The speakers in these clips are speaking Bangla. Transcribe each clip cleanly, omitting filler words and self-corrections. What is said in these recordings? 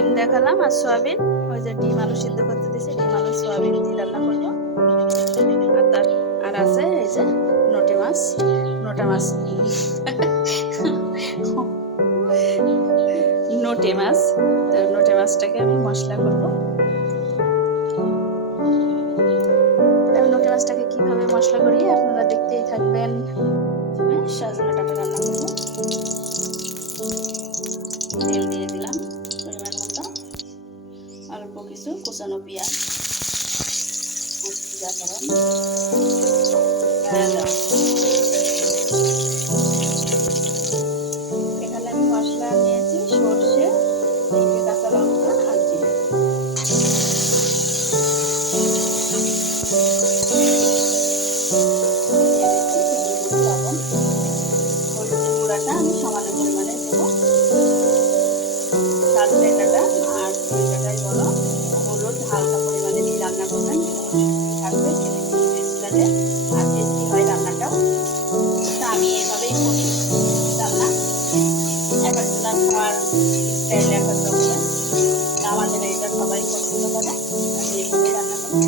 ডিম দেখালাম আর সয়াবিন, ওই যে ডিম আলু সিদ্ধ করতে দিয়েছি, ডিম আলু সয়াবিন দিয়ে রান্না করবো। আর আছে এই যে নোটে মাছ, নোটা মাছ নোটে মাছ। তো নোটে মাছটাকে আমি মশলা করবো। নোটে মাছটাকে কিভাবে মশলা করি আপনারা দেখতেই থাকবেন। সজনে ডাঁটা রান্না করবো। তেল দিয়ে দিলাম পরিমাণ মতো, অল্প কিছু কুচানো পেঁয়াজ, এখানে আমি মশলা নিয়েছি সর্ষে, 3টে কাঁচা লঙ্কা আর জিরে। লবণ, হলুদের গুঁড়াটা আমি সমান পরিমাণে দেবো। সজনে ডাঁটা আর পুঁই ডাঁটাই বলো, হলুদ হালকা পরিমাণে দিয়ে রান্না করবেন, থাকবে খেতে খুব টেস্ট লাগে আর টেস্টি হয় রান্নাটাও। তা আমি এভাবেই করি রান্না। এক একজনের খাওয়ার স্টাইল এক এক রকমের, আমাদের এটা সবাই পছন্দ করে, আমি এইভাবেই রান্না করি।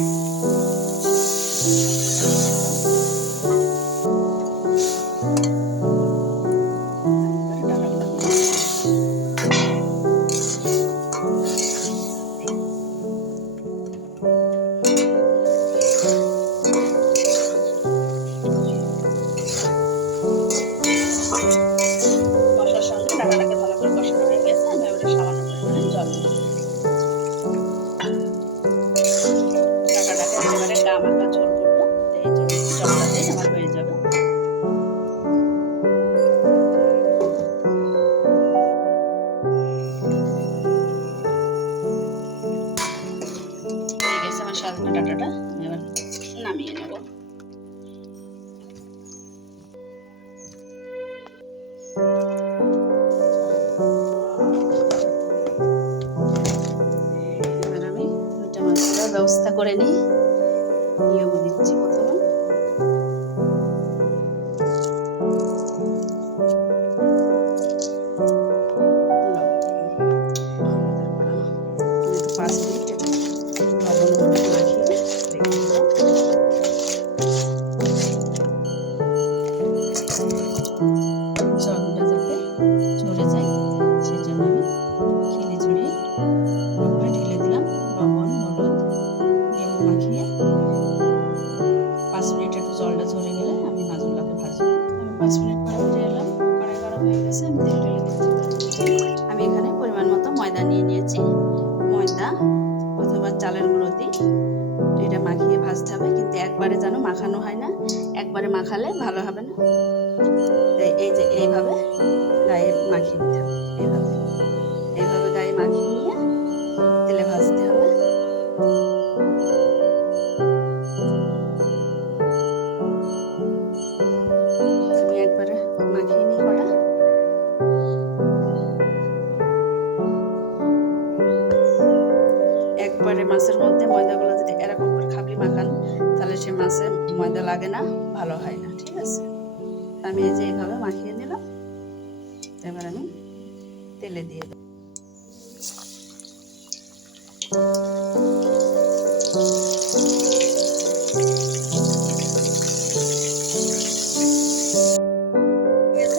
মশলার সঙ্গে ডাঁটাটাকে ভালো করে কষানো হয়ে গেছে, আমি ওটা সামান্য পরিমাণে জল দিই। ডাঁটাটাকে একেবারে গা মাখা ঝোল করবো, এই জলটাতেই আমার হয়ে যাবে। হয়ে গেছে আমার সজনে ডাঁটাটা, আমি এবার নামিয়ে নেব। এবার আমি দুইটা মাছের ব্যবস্থা করে নিই। লেবু দিচ্ছি প্রথমে, জলটা যাতে ঝরে যায় সেজন্য আমি খিলি ঝরিয়ে লবণে ঢেলে দিলাম। লবণ হলুদ লেবু মাখিয়ে 5 মিনিট একটু জলটা ঝরে গেলে আমি মাছগুলোকে ভাজবো। আমি 5 মিনিট পরে ফিরে এলাম, কড়াই গরম হয়ে গেছে, আমি তেল ঢেলে দিচ্ছি। আমি এখানে পরিমাণ মতো ময়দা নিয়ে নিয়েছি, ময়দা অথবা চালের গুঁড়ো দিই, এটা মাখিয়ে ভাজতে হবে, কিন্তু একবারে যেন মাখানো হয় না, একবারে মাখালে ভালো হবে না। এই যে এইভাবে গায়ে মাখিয়ে দিতে হবে, এইভাবে গায়ে মাখিয়ে নিয়ে তেলে ভাজতে হবে। আমি একবারে মাখিয়ে নিই কটা। একবারে মাছের মধ্যে ময়দাগুলো যদি এরকম করে খাবলি মাখান তাহলে সে মাছে ময়দা লাগে না, ভালো হয় না, ঠিক আছে। আমি এই যে এইভাবে মাখিয়ে নিলাম, এবার আমি তেলে দিয়ে দেব।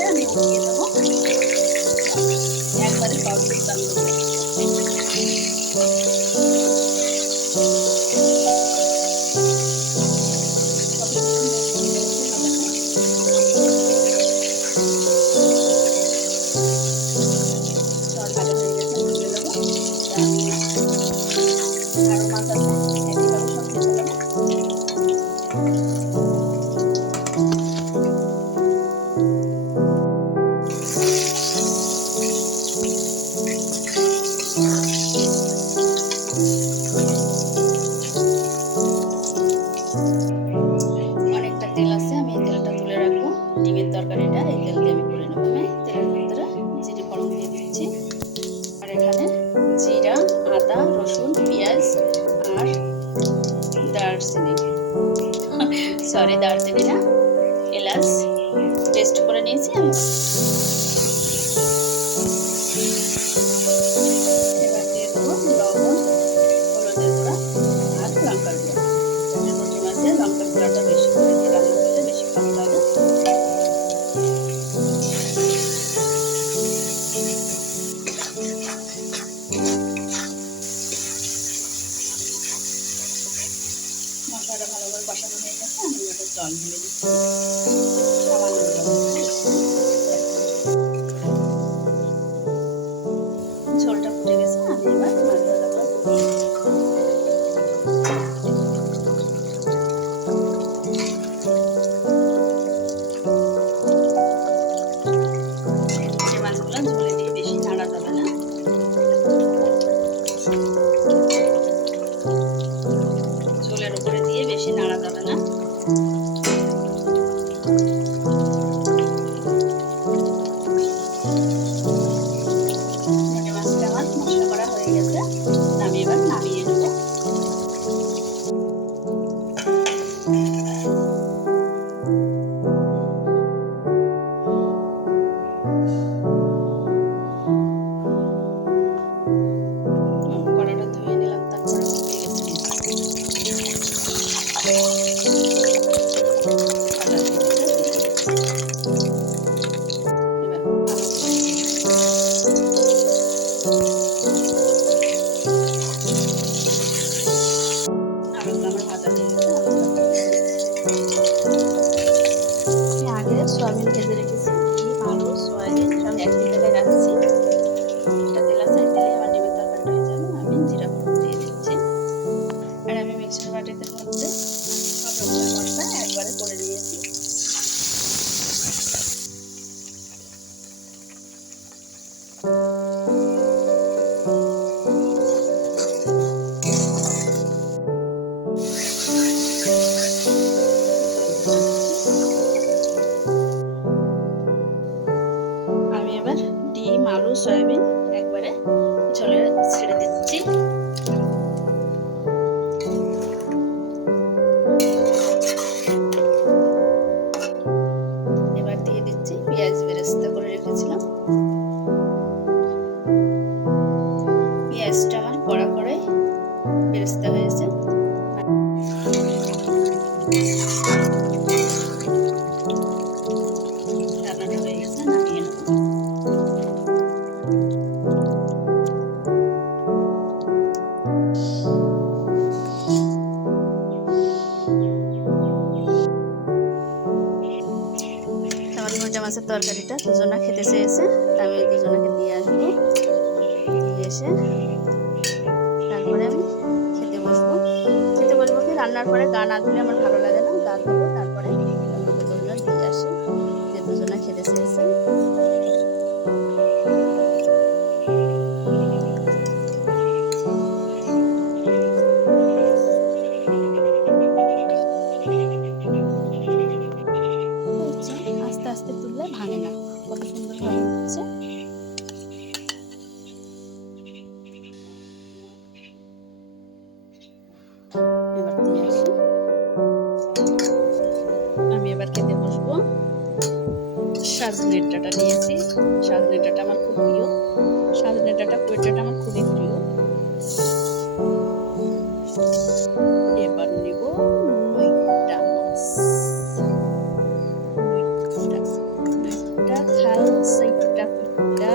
আমি উঠিয়ে দেবো, একবারে সব দিতাম। আরো মাছ আছে, একইভাবে সব খেতে দেবো। অনেকটা তেল আছে, আমি এই তেলটা তুলে রাখবো। ডিমের তরকারিটা এই তেল দিয়ে আমি করে নেবো। আমি তেলের ভিতরে জিরে ফোড়ন দিয়ে দিচ্ছি, আর এখানে জিরা, আদা, রসুন, পেঁয়াজ আর দারচিনি, দারচিনি না, এলাচ পেস্ট করে নিয়েছি আমি। এবার দিয়ে মশলাটা ভালো করে কষানো হয়ে গেছে, আমি এবার জল ঢেলে দিচ্ছি, সামান্য জল। ঝোলটা ফুটে গেছে, আমি এবার মাছ ভাজাগুলো দিয়ে দিচ্ছি। মাছগুলো ঝোলে দিয়ে বেশি নাড়া যাবে না, ঝোলের উপরে দিয়ে বেশি নাড়া যাবে না। মাছটা আমার মশলা করা হয়ে গেছে, আমি এবার নামিয়ে নেব। কড়াটা ধুয়ে নিলাম, তারপরে ফুটে গেছে। আগে সয়াবিন ভেজে রেখেছি, ডিম, আলু, সয়াবিন সব একই জায়গায় রাখছি। একটা তেল আছে, তেলে আমার ডিমের তরকারিটা হয়ে যাবে। আমি জিরা ফোড়ন দিয়ে দিচ্ছি, আর আমি মিক্সার বাটিতে মধ্যে সব রকমের মশলা একবারে করে নিয়েছি। আমি এবার ডিম, আলু, সয়াবিন একবারে ঝোলে ছেড়ে দিচ্ছি। এবার দিয়ে দিচ্ছি পেঁয়াজ বেরেস্তা করে রেখেছিলাম। পেঁয়াজটা আমার কড়া করে বেরেস্তা হয়েছে। রান্নাটা হয়ে গেছে, নামিয়ে নেব। মাছের তরকারিটা দুজনা খেতে চেয়েছে, আমি দুজনাকে দিয়ে আসবো। দিয়ে এসে তারপরে আমি খেতে বসবো কি রান্নার পরে গা না ধুলে আমার ভালো লাগে না, গা ধুবো, তারপরে আমাকে দুজনা দিয়ে আসি, যে দুজনা খেতে চেয়েছে। আস্তে আস্তে তুললে ভাঙে না, কত সুন্দর ভাবে হচ্ছে। এবার দিয়ে আসি, আমি এবার খেতে বসবো। সজনের ডাঁটা নিয়েছি, সজনের ডাঁটা আমার খুব প্রিয়, সজনের ডাঁটা পুঁই ডাঁটা আমার খুবই প্রিয়। এবার নেব নইটা মাছ, নইটা খাল সাইটটা ফুটা।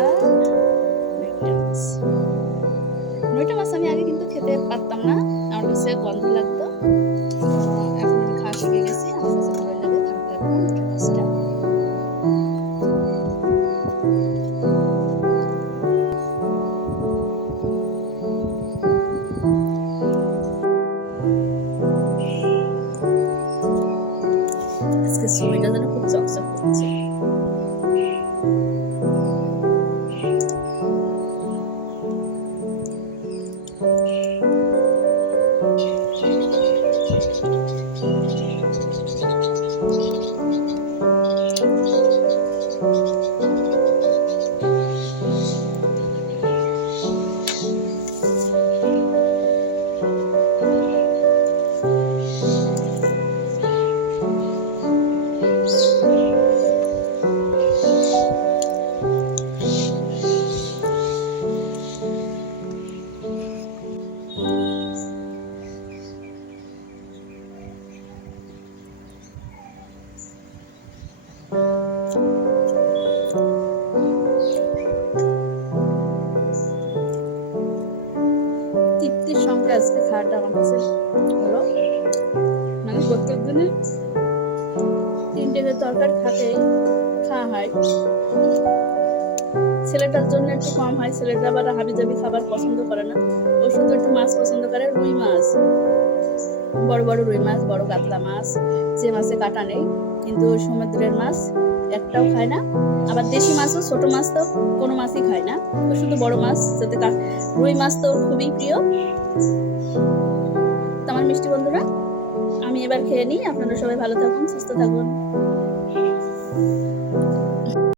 নইটা মাছ আমি আগে কিন্তু খেতে পারতাম না, আমার কাছে গন্ধ লাগতো, এখন আমি খাওয়া শিখে গেছি, আমার কাছে ভালো লাগে, খারাপ লাগে না নইটা মাছটা। আজকে সময়টা যেন খুব চকচক করছে। তৃপ্তির সঙ্গে আজকে খাওয়াটা আমার কাছে হলো। মানে প্রত্যেক দিনে 3টে তরকারি খাওয়া হয়। ছেলেটার জন্য একটু কম হয়, ছেলেটা আবার হাবিজাবি খাবার পছন্দ করে না, ও শুধু একটু মাছ পছন্দ করে, রুই মাছ, বড় বড় রুই মাছ, বড় কাতলা মাছ, যে মাছে কাটা নেই, কিন্তু সমুদ্রের মাছ একটাও খায় না। আবার দেশি মাছও, ছোট মাছ তো কোনো মাছই খায় না, ও শুধু বড় মাছ, যাতে রুই মাছ তো খুবই প্রিয়। তো আমার মিষ্টি বন্ধুরা, আমি এবার খেয়ে নিই। আপনারা সবাই ভালো থাকুন, সুস্থ থাকুন।